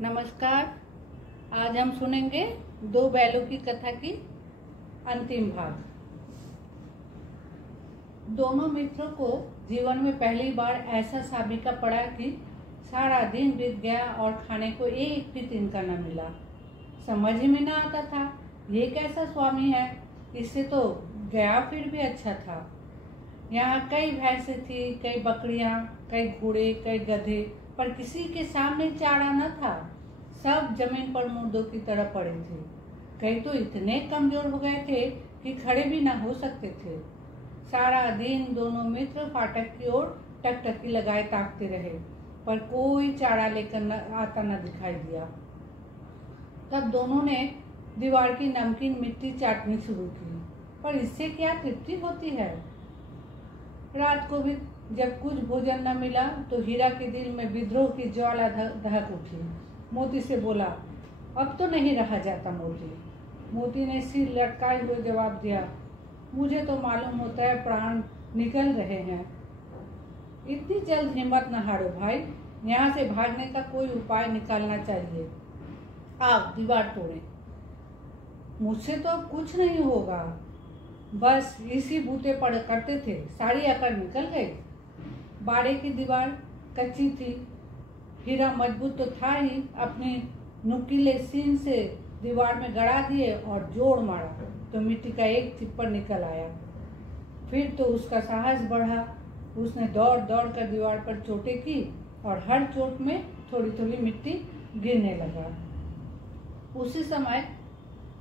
नमस्कार। आज हम सुनेंगे दो बैलों की कथा की अंतिम भाग। दोनों मित्रों को जीवन में पहली बार ऐसा साबिका पड़ा कि सारा दिन बीत गया और खाने को एक भी तिनका न मिला। समझ में न आता था ये कैसा स्वामी है, इससे तो गया फिर भी अच्छा था। यहाँ कई भैंसें थी, कई बकरियां, कई घोड़े, कई गधे, पर किसी के सामने चारा न था। सब जमीन पर मुर्दों की तरह पड़े थे। कई तो इतने कमजोर हो गए थे कि खड़े भी न हो सकते थे। सारा दिन दोनों मित्र फाटक की ओर टकटकी लगाए ताकते रहे, पर कोई चारा लेकर आता न दिखाई दिया। तब दोनों ने दीवार की नमकीन मिट्टी चाटनी शुरू की, पर इससे क्या तृप्ति होती है। रात को भी जब कुछ भोजन न मिला तो हीरा के दिल में विद्रोह की ज्वाला दहक उठी। मोती से बोला, अब तो नहीं रहा जाता मोती। मोती ने सिर लटकाए हुए जवाब दिया, मुझे तो मालूम होता है प्राण निकल रहे हैं। इतनी जल्द हिम्मत न हारो भाई, यहाँ से भागने का कोई उपाय निकालना चाहिए। आप दीवार तोड़े। मुझसे तो अब कुछ नहीं होगा, बस इसी बूते पड़ करते थे, सारी अकड़ निकल गई। बाड़े की दीवार कच्ची थी, हीरा मजबूत तो था ही, अपने नुकीले सीन से दीवार में गड़ा दिए और जोड़ मारा तो मिट्टी का एक चिप्पड़ निकल आया। फिर तो उसका साहस बढ़ा। उसने दौड़ दौड़ कर दीवार पर चोटें की और हर चोट में थोड़ी थोड़ी मिट्टी गिरने लगा। उसी समय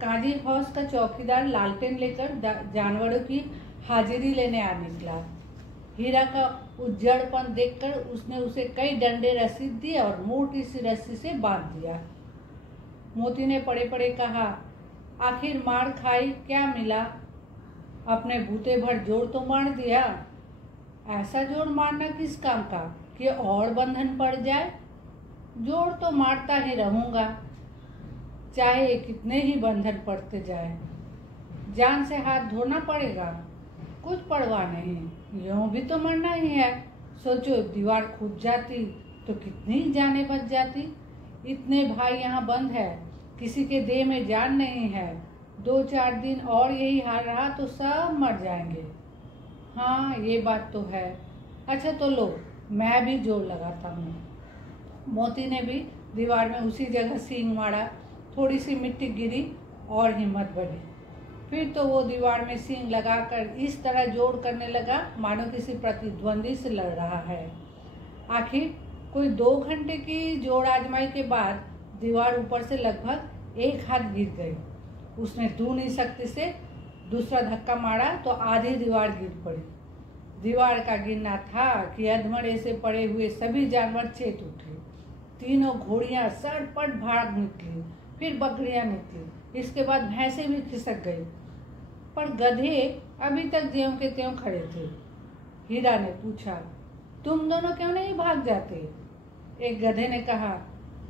काजी हौस का चौकीदार लालटेन लेकर जानवरों की हाजिरी लेने आ निकला। हीरा का उज्जड़पन देखकर उसने उसे कई डंडे रस्सी दिए और मोटी सी रस्सी से बांध दिया। मोती ने पड़े पड़े कहा, आखिर मार खाई क्या मिला? अपने बूते भर जोड़ तो मार दिया। ऐसा जोड़ मारना किस काम का कि और बंधन पड़ जाए? जोड़ तो मारता ही रहूंगा, चाहे कितने ही बंधन पड़ते जाए। जान से हाथ धोना पड़ेगा, कुछ परवाह नहीं, यूं भी तो मरना ही है। सोचो दीवार खुद जाती तो कितनी जानें बच जाती। इतने भाई यहाँ बंद है, किसी के देह में जान नहीं है। 2-4 दिन और यही हाल रहा तो सब मर जाएंगे। हाँ ये बात तो है। अच्छा तो लो, मैं भी जोर लगाता हूँ। मोती ने भी दीवार में उसी जगह सींग मारा। थोड़ी सी मिट्टी गिरी और हिम्मत बढ़ी। फिर तो वो दीवार में सींग लगाकर इस तरह जोड़ करने लगा मानो किसी प्रतिद्वंदी से लड़ रहा है। आखिर कोई 2 घंटे की जोड़ आजमाई के बाद दीवार ऊपर से लगभग 1 हाथ गिर गई। उसने दूनी शक्ति से दूसरा धक्का मारा तो आधी दीवार गिर पड़ी। दीवार का गिरना था कि अधमरे से पड़े हुए सभी जानवर चेत उठे। तीनों घोड़ियां सरपट भाग निकली, फिर बकरियां निकली, इसके बाद भैंसें भी खिसक गई, पर गधे अभी तक ज्यों के त्यों खड़े थे। हीरा ने पूछा, तुम दोनों क्यों नहीं भाग जाते? एक गधे ने कहा,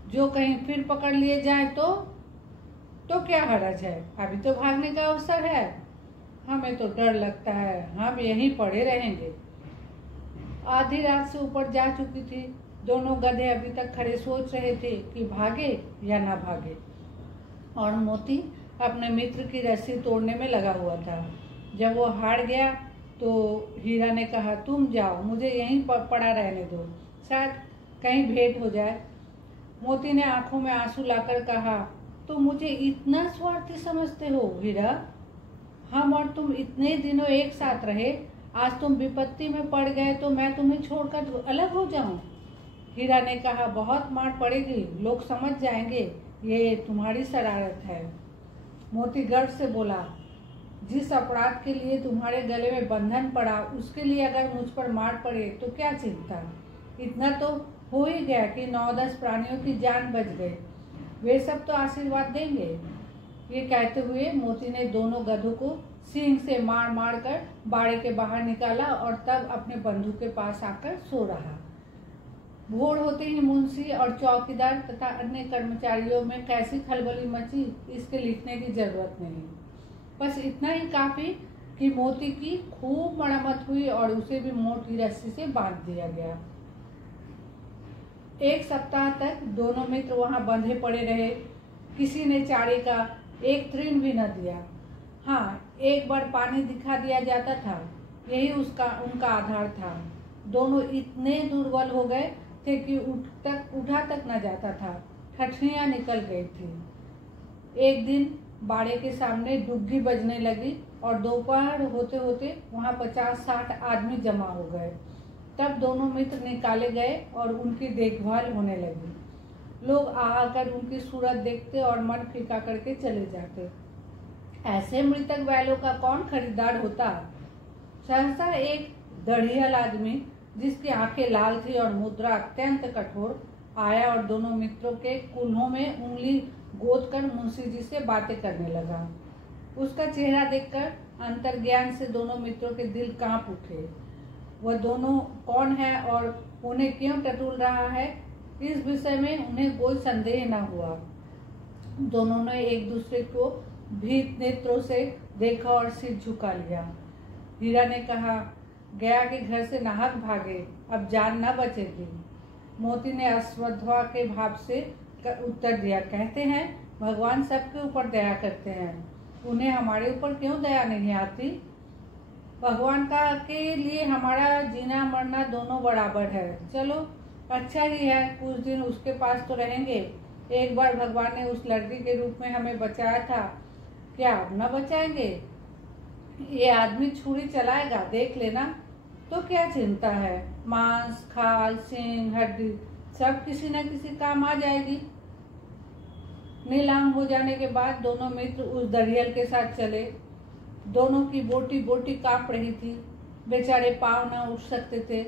जो कहीं फिर पकड़ लिए जाए तो क्या हरज है, अभी तो भागने का अवसर है। हमें तो डर लगता है, हम यहीं पड़े रहेंगे। आधी रात से ऊपर जा चुकी थी। दोनों गधे अभी तक खड़े सोच रहे थे कि भागे या ना भागे, और मोती अपने मित्र की रस्सी तोड़ने में लगा हुआ था। जब वो हार गया तो हीरा ने कहा, तुम जाओ, मुझे यहीं पड़ा रहने दो, शायद कहीं भेंट हो जाए। मोती ने आंखों में आंसू लाकर कहा, तो मुझे इतना स्वार्थी समझते हो हीरा? हम और तुम इतने दिनों एक साथ रहे, आज तुम विपत्ति में पड़ गए तो मैं तुम्हें छोड़कर अलग हो जाऊं? हीरा ने कहा, बहुत मार पड़ेगी, लोग समझ जाएंगे ये तुम्हारी शरारत है। मोती गर्व से बोला, जिस अपराध के लिए तुम्हारे गले में बंधन पड़ा उसके लिए अगर मुझ पर मार पड़े तो क्या चिंता। इतना तो हो ही गया कि 9-10 प्राणियों की जान बच गई, वे सब तो आशीर्वाद देंगे। ये कहते हुए मोती ने दोनों गधों को सींग से मार मार कर बाड़े के बाहर निकाला और तब अपने बंधु के पास आकर सो रहा। भोर होते ही मुंशी और चौकीदार तथा अन्य कर्मचारियों में कैसी खलबली मची, इसके लिखने की जरूरत नहीं। बस इतना ही काफी कि मोती की खूब मरम्मत हुई और उसे भी मोटी रस्सी से बांध दिया गया। एक सप्ताह तक दोनों मित्र वहां बंधे पड़े रहे। किसी ने चारे का एक तृण भी न दिया। हाँ, एक बार पानी दिखा दिया जाता था, यही उनका आधार था। दोनों इतने दुर्बल हो गए थे कि उठा तक न जाता था। ठठियां निकल गई थी। एक दिन बाड़े के सामने डुग्गी बजने लगी और दोपहर होते होते वहां 50-60 आदमी जमा हो गए। तब दोनों मित्र निकाले गए और उनकी देखभाल होने लगी। लोग आकर उनकी सूरत देखते और मन फीका करके चले जाते। ऐसे मृतक बैलों का कौन खरीदार होता। सहसा एक दढ़ियल आदमी, जिसकी आंखें लाल थी और मुद्रा अत्यंत कठोर, आया और दोनों मित्रों के कुल्हों में उंगली गोद कर मुंशी जी से बातें करने लगा। उसका चेहरा देखकर अंतर्ज्ञान से दोनों मित्रों के दिल कांप उठे। वह दोनों कौन है और उन्हें क्यों टटोल रहा है, इस विषय में उन्हें कोई संदेह न हुआ। दोनों ने एक दूसरे को भीत नेत्रों से देखा और सिर झुका लिया। हीरा ने कहा, गया के घर से नाहक भागे, अब जान न बचेगी। मोती ने अश्वत्थामा के भाव से उत्तर दिया, कहते हैं भगवान सबके ऊपर दया करते हैं, उन्हें हमारे ऊपर क्यों दया नहीं आती। भगवान का के लिए हमारा जीना मरना दोनों बराबर है। चलो अच्छा ही है, कुछ दिन उसके पास तो रहेंगे। एक बार भगवान ने उस लड़की के रूप में हमें बचाया था, क्या अब न बचाएंगे। ये आदमी छुरी चलाएगा, देख लेना। तो क्या चिंता है, मांस, खाल, सींग, हड्डी सब किसी न किसी काम आ जाएगी। नीलाम हो जाने के बाद दोनों मित्र उस दरियल के साथ चले। दोनों की बोटी बोटी कांप रही थी। बेचारे पांव न उठ सकते थे,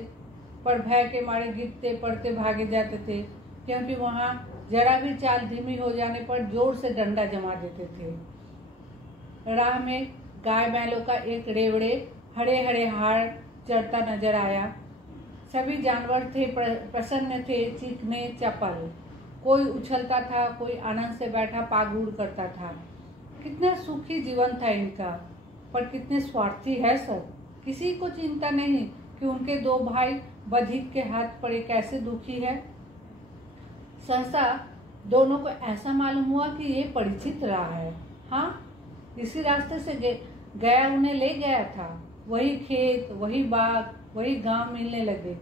पर भय के मारे गिरते पड़ते भागे जाते थे, क्योंकि वहां जरा भी चाल धीमी हो जाने पर जोर से डंडा जमा देते थे। राह में गाय बैलों का एक रेवड़े हरे हरे हाड़ चढ़ता नजर आया। सभी जानवर थे, प्रसन्न थे, चीखने चपल। कोई उछलता था, कोई आनंद से बैठा पागुड़ करता था। कितना सुखी जीवन था इनका, पर कितने स्वार्थी है सब। किसी को चिंता नहीं कि उनके दो भाई बधिक के हाथ पड़े कैसे दुखी है। सहसा दोनों को ऐसा मालूम हुआ कि ये परिचित रहा है। हाँ, इसी रास्ते से गया उन्हें ले गया था। वही खेत, वही बाग, वही गांव मिलने लगे।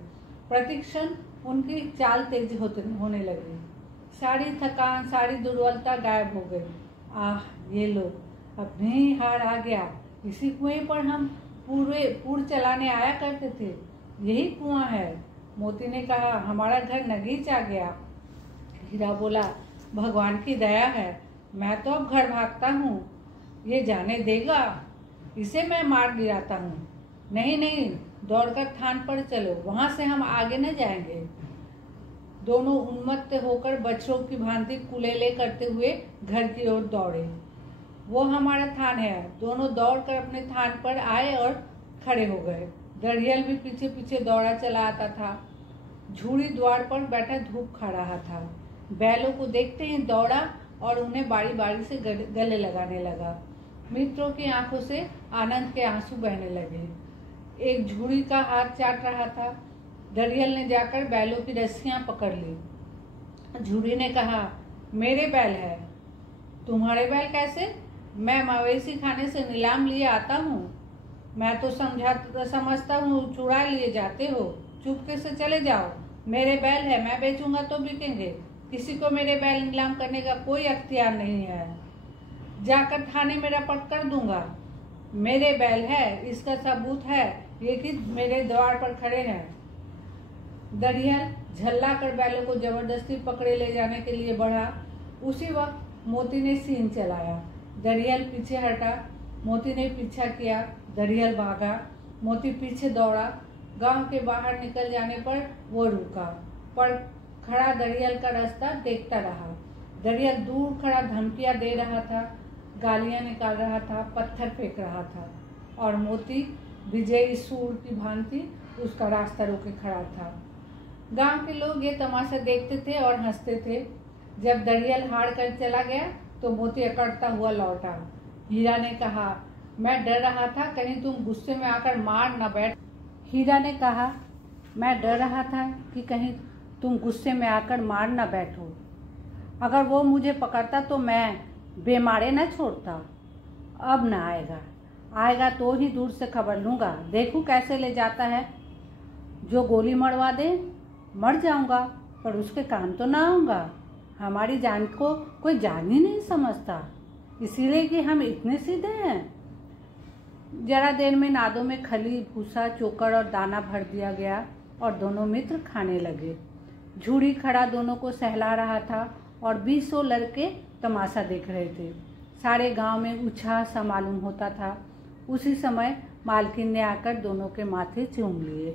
प्रतिक्षण उनकी चाल तेज होने लगी। सारी थकान, सारी दुर्बलता गायब हो गई। आह, ये लो, अपने ही हार आ गया। इसी कुएं पर हम पूर चलाने आया करते थे, यही कुआं है। मोती ने कहा, हमारा घर नगीच आ गया। हीरा बोला, भगवान की दया है, मैं तो अब घर भागता हूँ। ये जाने देगा, इसे मैं मार गिराता हूँ। नहीं नहीं, दौड़कर थान पर चलो, वहां से हम आगे न जाएंगे। दोनों उन्मत्त होकर बच्चों की भांति कुलेले करते हुए घर की ओर दौड़े। वो हमारा थान है। दोनों दौड़कर अपने थान पर आए और खड़े हो गए। दढ़ियल भी पीछे पीछे दौड़ा चला आता था। झूड़ी द्वार पर बैठा धूप खा रहा था। बैलों को देखते ही दौड़ा और उन्हें बारी बारी से गले लगाने लगा। मित्रों की आंखों से आनंद के आंसू बहने लगे। एक झूड़ी का हाथ चाट रहा था। दरियल ने जाकर बैलों की रस्सियां पकड़ ली। झूड़ी ने कहा, मेरे बैल है। तुम्हारे बैल कैसे? मैं मवेशी खाने से नीलाम लिए आता हूँ। मैं तो समझता हूँ चुरा लिए जाते हो। चुपके से चले जाओ। मेरे बैल है, मैं बेचूंगा तो बिकेंगे। किसी को मेरे बैल नीलाम करने का कोई अख्तियार नहीं है। जाकर थाने में रपट कर दूंगा। मेरे बैल है, इसका सबूत है ये कि मेरे द्वार पर खड़े हैं। दरियल झल्ला कर बैलों को जबरदस्ती पकड़े ले जाने के लिए बढ़ा। उसी वक्त मोती ने सींग चलाया। दरियल पीछे हटा। मोती ने पीछा किया। दरियल भागा। मोती पीछे दौड़ा। गांव के बाहर निकल जाने पर वो रुका, पर खड़ा दरियल का रास्ता देखता रहा। दरियल दूर खड़ा धमकियां दे रहा था, गालियां निकाल रहा था, पत्थर फेंक रहा था, और मोती विजयी सूर की भांति उसका रास्ता रोके खड़ा था। गांव के लोग ये तमाशा देखते थे और हंसते थे। जब दरियल हार कर चला गया तो मोती अकड़ता हुआ लौटा। हीरा ने कहा, मैं डर रहा था कहीं तुम गुस्से में आकर मार न बैठ। हीरा ने कहा, मैं डर रहा था कि कहीं तुम गुस्से में आकर मार न बैठो। अगर वो मुझे पकड़ता तो मैं बेमारे न छोड़ता। अब न आएगा, आएगा तो ही दूर से खबर लूँगा, देखूँ कैसे ले जाता है। जो गोली मरवा दे मर जाऊँगा, पर उसके काम तो ना आऊँगा। हमारी जान को कोई जान ही नहीं समझता, इसीलिए कि हम इतने सीधे हैं। जरा देर में नादों में खली, भूसा, चोकर और दाना भर दिया गया और दोनों मित्र खाने लगे। झूड़ी खड़ा दोनों को सहला रहा था और 20 लड़के तमाशा देख रहे थे। सारे गांव में उत्साह सा मालूम होता था। उसी समय मालकिन ने आकर दोनों के माथे चूम लिए।